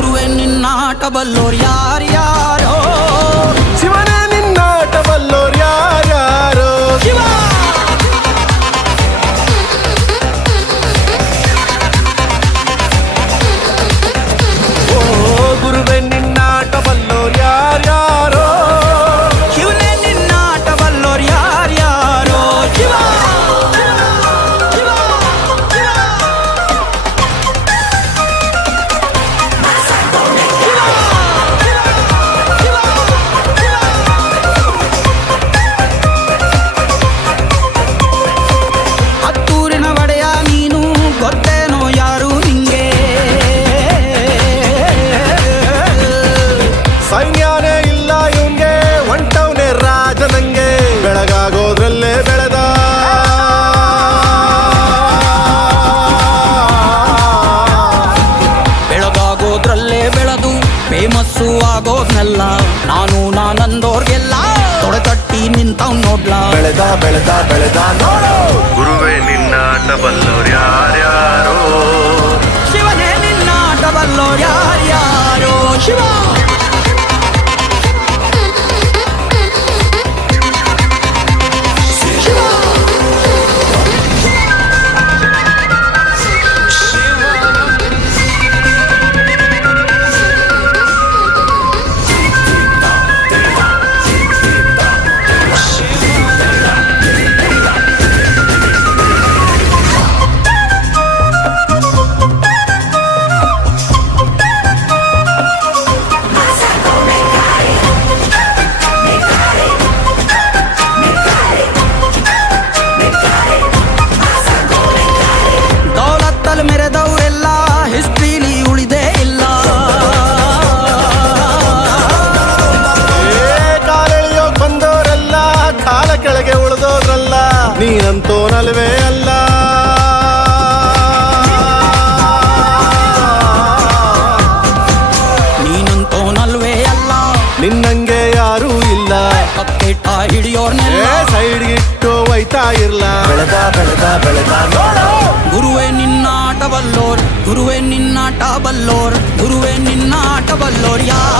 ಗುರುವೆ ನಿನ್ನಾಟ ಬಲ್ಲೋರ್ ಯಾರ್ಯಾರೋ ಶಿವನೇ ನಿನ್ನಾಟ ಬಲ್ಲೋರ್ ಯಾರ್ಯಾರೋ ಶಿವ ಓ ಗುರುವೆ ನಿನ್ನಾಟ ಬಲ್ಲೋರ್ ಯಾರ್ಯಾರೋ ಶಿವನೇ ನಿನ್ನಾಟ ಬಲ್ಲೋರ್ ಯಾರ್ಯಾರೋ ಶಿವ ಹತ್ತೂರಿನ ಒಡೆಯ ನೀನು ಗೊತ್ತೇನೋ ಯಾರು ನಿಂಗೆ ಸೈನ್ಯನೇ ಇಲ್ಲ ಇವಂಗೆ ಹೊಂಟವ್ನೆ ರಾಜನಂಗೆ ಬೆಳಗಾಗೋದ್ರಲ್ಲೇ ಬೆಳೆದ ಬೆಳಗಾಗೋದ್ರಲ್ಲೇ ಬೆಳೆದು ಫೇಮಸ್ಸು ಆಗೋದ್ನೆಲ್ಲ ನಾನಂದೋರ್ಗೆಲ್ಲ ತೊಡೆತಟ್ಟಿ ನಿಂತವ್ ನೋಡ್ಲಾ ಬೆಳೆದ ಬೆಳೆದ ಬೆಳೆದ ನೋಡು ಗುರುವೆ ನಿನ್ನಾಟ ಬಲ್ಲೋರ್ ಯಾರ್ಯಾರೋ ಶಿವನೇ ನಿನ್ನಾಟ ಬಲ್ಲೋರ್ ಯಾರ್ಯಾರೋ ಶಿವ ದೌಲತ್ತಲ್ಲಿ ಮೆರೆದವರೆಲ್ಲ ಹಿಸ್ಟ್ರಿಲಿ ಉಳಿದೇ ಇಲ್ಲ ಕಾಲೆಳೆಯೋಗ್ ಬಂದವರೆಲ್ಲ ಕಾಲ ಕೆಳಗೆ ಉಳಿದೋದ್ರಲ್ಲ ನೀನಂತೋನಲ್ವೇ ಅಲ್ಲ ನೀನಂತೋನಲ್ವೇ ಅಲ್ಲ ನಿನ್ನಂಗೆ ಯಾರೂ ಇಲ್ಲ ಕಪ್ಪೇಟ ಹಿಡಿಯೋರ್ನೆಲ್ಲ ಸೈಡ್ ಇಟ್ಟು ಒಯ್ತಾ ಇರ್ಲ ಬೆಳೆದ ಬೆಳೆದ ಬೆಳೆದ ನೋಡು ಗುರುವೆ ನಿನ್ನಾಟ ಬಲ್ಲೋರ್ ಗುರುವೆ ನಿನ್ನಾಟ ಬಲ್ಲೋರ್ ಗುರುವೆ ನಿನ್ನಾಟ ಬಲ್ಲೋರ್ ಯಾರು